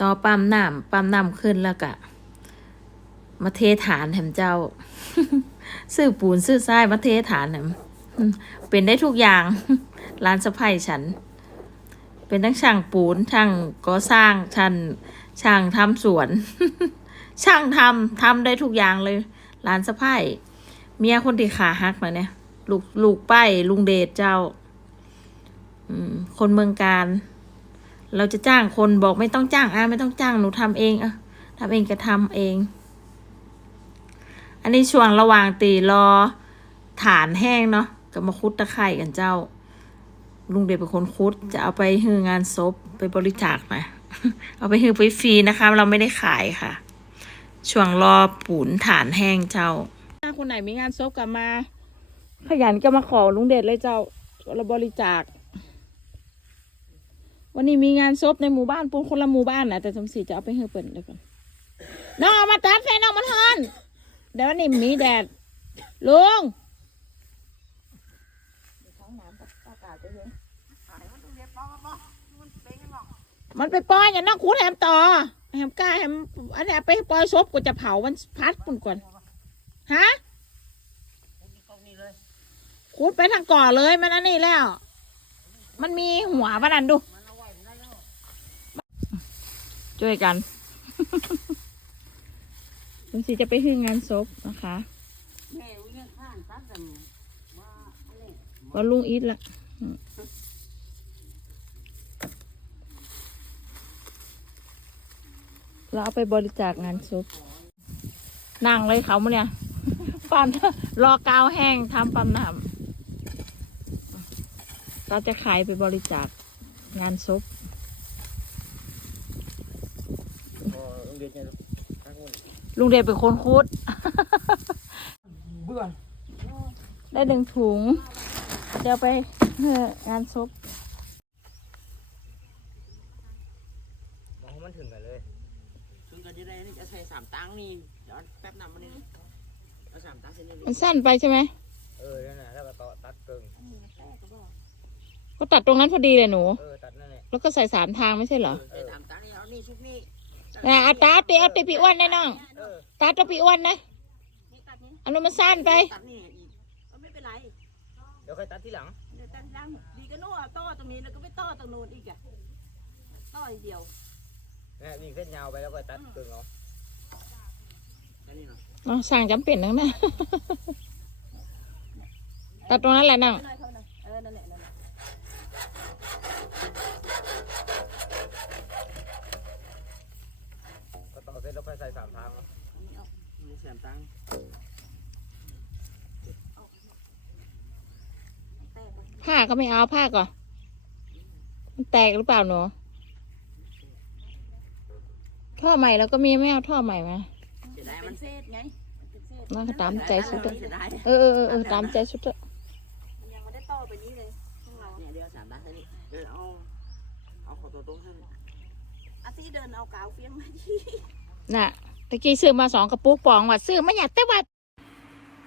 ต่อปั๊มน้ำปั๊มน้ำขึ้นแล้วก็มาเทฐานแถมเจ้า ซื้อปูนซื้อทรายมาเทฐานแถมเป็นได้ทุกอย่าง ร้านสะพายฉัน เป็นทั้งช่างปูนช่างก่อสร้างช่างช่างทำสวน ช่างทำทำได้ทุกอย่างเลยร้านสะพายเมียคนที่ขาหักนะเนี่ย ลูกลูกป้ายลุงเดชเจ้าอืมคนเมืองการ เราจะจ้างคนบอกไม่ต้องจ้างอะไม่ต้องจ้างหนูทำเองอะทำเองก็ทำเอง อันนี้ช่วงระหว่างตีรอฐานแห้งเนาะก็มาคุดตะไคร่กันเจ้า ลุงเดชเป็นคนคุดจะเอาไปฮืองานศพไปบริจาคนะเอาไปฮือไปฟรีนะคะ เราไม่ได้ขายค่ะ ช่วงรอปูนฐานแห้งเจ้า ถ้าคนไหนมีงานศพกลับมา ขยันก็มาขอลุงเดชเลยเจ้าเราบริจาค วันนี้มีงานศพในหมู่บ้านปูนคนละหมู่บ้านนะแต่สมศรีจะเอาไปให้เปิดเดี๋ยวก่อนน้องเอามาตัดไฟน้องมันฮอนเดี๋ยววันนี้มีแดดลุงมันไปปล่อยอย่างน้องคูดแหมต่อแหมกล้าแหมอันนี้ไปปล่อยศพกูจะเผามันพัดปุ่นก่อนฮะคูดไปทางก่อเลยมันอันนี้แล้ว มันมีหัวปะนันดู ช่วยกันลุงสีจะไปขึ้นงานศพนะคะก็ลุงอีทละอืมเราเอาไปบริจาคงานศพนั่งเลยเขามาเนี่ยปั๊มรอกาวแห้งทำปั๊มน้ำเราจะขายไปบริจาคงานศพ ลุงเดชเป็นคนคุด เบื่อได้หนึ่งถุง เดี๋ยวไปเอ่องานศพมองมันถึงกันเลยถึงกันจะได้นี่จะใส่สามตังค์นี่เดี๋ยวแป๊บนำมันนี่เอาสามตังค์เส้นนี้มันสั้นไปใช่ไหม เออนั่นแหละแล้วก็ต่อตัดเกิงก็ตัดตรงนั้นพอดีเลยหนู เออตัดนั่นแหละแล้วก็ใส่สามทางไม่ใช่เหรอ ใส่สามตังค์นี่เอานี่ชุบนี่ นะเอาตาตีเอาตีปีอ้วนได้น้องเออตาตัวปีอ้วนนะอันนู้นมันสั้นไปตัดนี่อีกก็ไม่เป็นไรเดี๋ยวค่อยตัดทีหลังเดี๋ยวตั้งตั้งดีก็นู่นต่อตรงนี้แล้วก็ไปต่อตรงโน้นอีกอะต่ออีกเดียวเนี่ยวิ่งเส้นยาวไปแล้วก็ตัดเกิงเอาแค่นี้เนาะน้องสั่งจำเป็นทั้งนั้นตัดตรงนั้นแหละน้อง เท่าไหร่เท่าไหร่เออนั่นแหละนั่นแหละ ก็ต่อเสร็จแล้วค่อยใส่สามทางเนาะ อันนี้เอา นี่สาม ตังค์แตกไปผ้าก็ไม่เอาผ้าก่อนมันแตกหรือเปล่าหนูท่อใหม่แล้วก็มีไม่เอาท่อใหม่มาเสียดายเป็มันนเศษไงมันเป็นเศษมันก็ตามใจสุดเลเลยเสียดายเออเออเออเออตามใจสุดเถอะมันยังไม่ได้ต่อไปนี้เลยของเราเนี่ยเดี๋ยวสามตังค์แค่นี้เดี๋ยวเอาเอาขอตัวตรงให้อาที่เดินเอากาวเฟี้ยงมาที่น่ะ ตะกี้ซื้อมาสองกระปุกปองว่าซื้อมาอยากแต่ว่า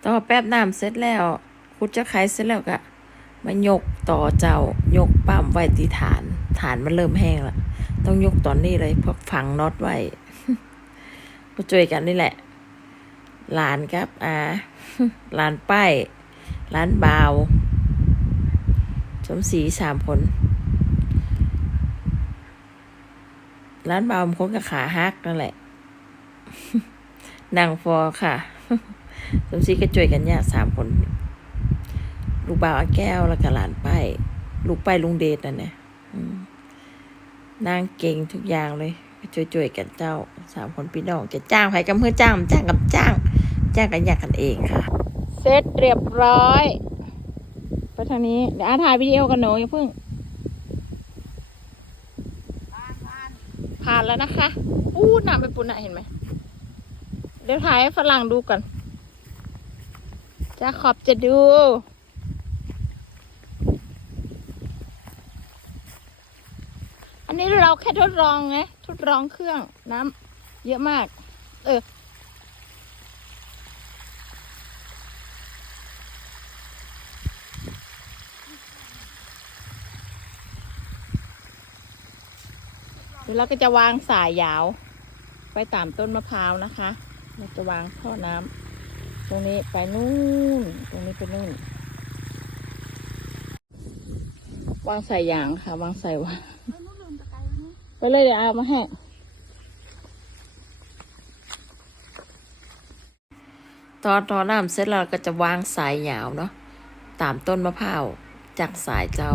ต่อแป๊บน้ำเสร็จแล้วคุดจะขายเสร็จแล้วก็มายกต่อเจ้ายกปั๊มไว้ที่ฐาน ฐานมันเริ่มแห้งล้วต้องยกตอนนี้เลยเพราะฝังน็อตไว้มาช่วยกันนี่แหละ หลานครับอ่าหลานป้ายหลานบาวสมศรีสามคนหลานบาวมันคงกับขาหักนั่นแหละ นางฟอค่ะสมศรีก็ช่วยกันเนี่ยสามคน ลูกบ่าวอาแก้วแล้วก็หลานป้ายลูกป้ายลุงเดชนั่นเนี่ยนางเก่งทุกอย่างเลยก็ช่วยๆกันเจ้าสามคนพี่น้องจะจ้างใครก็เพื่อจ้างจ้างกับจ้าง จ้างกันอยากกันเองค่ะ เสร็จเรียบร้อยไปทางนี้เดี๋ยวอาถ่ายวิดีโอกันหนูอย่าเพิ่งผ่านแล้วนะคะอู้น้ำไปปุ่นอะเห็นไหม เดี๋ยวถ่ายให้ฝรั่งดูก่อน จะขอบจะดู อันนี้เราแค่ทดลองไง ทดลองเครื่องน้ำเยอะมาก เออ เดี๋ยวเราก็จะวางสายยาว ไปตามต้นมะพร้าวนะคะ เราจะวางท่อน้ำตรงนี้ไปนู่น ตรงนี้ไปนู่น วางสายยางค่ะ วางสายวางไปเลยเดี๋ยวเอามาให้ตอนตอนน้ำเสร็จแล้วเราก็จะวางสายยาวเนาะตามต้นมะพร้าวจากสายเจ้า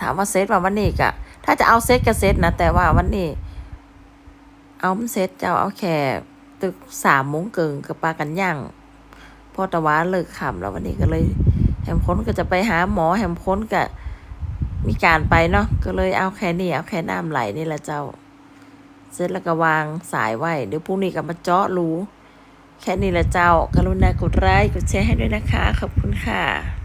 ถามว่าเซตว่าวันนี้กะถ้าจะเอาเซตก็เซตนะแต่ว่าวันนี้ เอาเซตเจ้าเอาแค่ตึกสามโมงเกิงกับปลากันย่างพอตะวันเลิกขำแล้ววันนี้ก็เลยแฮมพ้นก็จะไปหาหมอแฮมพ้นก็มีการไปเนาะก็เลยเอาแค่นี้เอาแค่น้ำไหลนี่แหละเจ้า เสร็จแล้วก็วางสายไว้เดี๋ยวพรุ่งนี้ก็มาเจาะรูแค่นี้แหละเจ้ากรุณากดไลค์กดแชร์ให้ด้วยนะคะ ขอบคุณค่ะ